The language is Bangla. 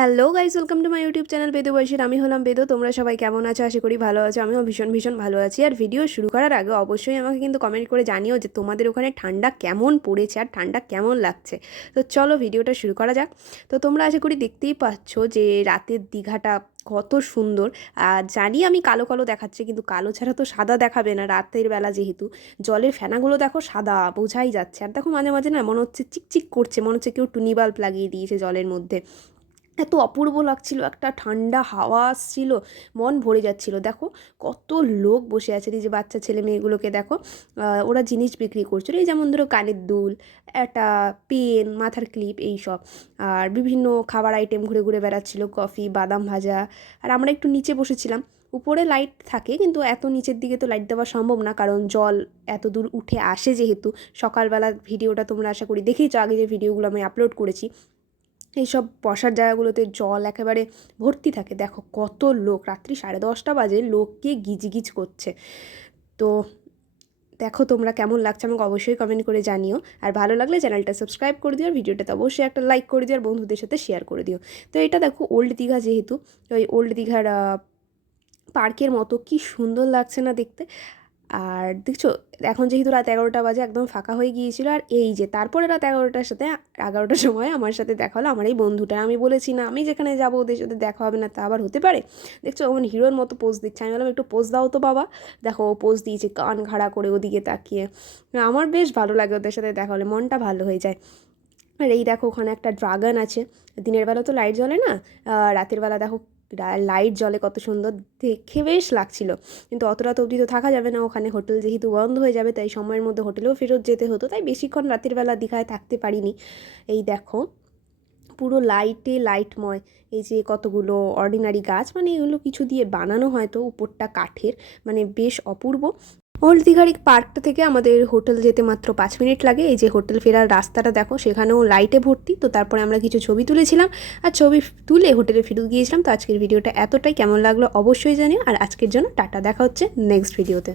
Hello guys welcome to my YouTube channel বেদু বয়সের আমি হলাম বেদু, তোমরা সবাই কেমন আছো? আশা করি ভালো আছো। আমিও ভীষণ ভীষণ ভালো আছি। আর ভিডিও শুরু করার আগে অবশ্যই আমাকে কিন্তু কমেন্ট করে জানিও যে তোমাদের ওখানে ঠান্ডা কেমন পড়েছে আর ঠান্ডা কেমন লাগছে। তো চলো ভিডিওটা শুরু করা যাক। তো তোমরা আশা করি দেখতেই পাচ্ছ যে রাতের দীঘাটা কত সুন্দর। আর জানি আমি কালো কালো দেখাচ্ছে, কিন্তু কালো ছাড়া তো সাদা দেখাবে না রাতের বেলা যেহেতু। জলের ফেনাগুলো দেখো সাদা, বোঝাই যাচ্ছে। আর দেখো মাঝে মাঝে না মনে হচ্ছে চিকচিক করছে, মনে হচ্ছে কেউ টুনি বাল্ব লাগিয়ে দিয়েছে জলের মধ্যে। এত অপূর্ব লাগছিল, একটা ঠান্ডা হাওয়া আসছিল, মন ভরে যাচ্ছিল। দেখো, কত লোক বসে আছে এই যে বাচ্চা ছেলে মেয়েগুলোকে, দেখো ওরা জিনিস বিক্রি করছিল। এই যেমন ধরো কানের দুল, একটা পেন, মাথার ক্লিপ, এই সব। আর বিভিন্ন খাবার আইটেম ঘুরে ঘুরে বেড়াচ্ছিল, কফি, বাদাম ভাজা। আর আমরা একটু নিচে বসেছিলাম। উপরে লাইট থাকে, কিন্তু এত নিচের দিকে তো লাইট দেওয়া সম্ভব না, কারণ জল এত দূর উঠে আসে যেহেতু। সকালবেলা ভিডিওটা তোমরা আশা করি দেখেইছো, আগে যে ভিডিওগুলো আমি আপলোড করেছি। এইসব বসার জায়গাগুলোতে জল একেবারে ভর্তি থাকে। দেখো কত লোক, রাত্রি সাড়ে দশটা বাজে লোককে গিজগিজ করছে। তো দেখো তোমরা কেমন লাগছে আমাকে অবশ্যই কমেন্ট করে জানিও। আর ভালো লাগলে চ্যানেলটা সাবস্ক্রাইব করে দিও, আর ভিডিওটাতে অবশ্যই একটা লাইক করে দিও, আর বন্ধুদের সাথে শেয়ার করে দিও। তো এটা দেখো ওল্ড দীঘা যেহেতু, ওই ওল্ড দীঘার পার্কের মতো কি সুন্দর লাগছে না দেখতে। আর দেখছ, এখন যেহেতু রাত এগারোটা বাজে, একদম ফাঁকা হয়ে গিয়েছিল। আর এই যে, তারপরে রাত এগারোটার সাথে, এগারোটার সময় আমার সাথে দেখা হলো আমার এই বন্ধুটা। আমি বলেছি, না, আমি যেখানে যাব, ওদের সাথে দেখা হবে না, তা আবার হতে পারে? দেখছ ওমন হিরোর মতো পোজ দিচ্ছে। আমি বললাম, একটু পোজ দাও তো বাবা। দেখো, ও পোজ দিয়েছে, কান ঘাড়া করে ওদিকে তাকিয়ে। আমার বেশ ভালো লাগে ওদের সাথে দেখা হলে, মনটা ভালো হয়ে যায়। আর এই দেখো, ওখানে একটা ড্রাগন আছে। দিনের বেলা তো লাইট জ্বলে না? রাতের বেলা দেখো লাইট জলে কত সুন্দর দেখে বেশ লাগছিল। কিন্তু অত রাত অবধি তো থাকা যাবে না, ওখানে হোটেল যেহেতু বন্ধ হয়ে যাবে, তাই সময়ের মধ্যে হোটেলেও ফেরত যেতে হতো, তাই বেশিক্ষণ রাতের বেলা দীঘায় থাকতে পারিনি। এই দেখো, পুরো লাইটে লাইটময় এই যে কতগুলো অর্ডিনারি গাছ মানে এগুলো কিছু দিয়ে বানানো হয়তো উপরটা কাঠের মানে বেশ অপূর্ব। ওল্ড দীঘার পার্কটা থেকে আমাদের হোটেল যেতে মাত্র পাঁচ মিনিট লাগে। এই যে হোটেল ফেরার রাস্তাটা দেখো, সেখানেও লাইটে ভর্তি। তো তারপরে আমরা কিছু ছবি তুলেছিলাম। আর ছবি তুলে হোটেলে ফিরে গিয়েছিলাম। তো আজকের ভিডিওটা এতটাই। কেমন লাগল অবশ্যই জানি আর আজকের জন্য টাটা। দেখা হচ্ছে নেক্সট ভিডিওতে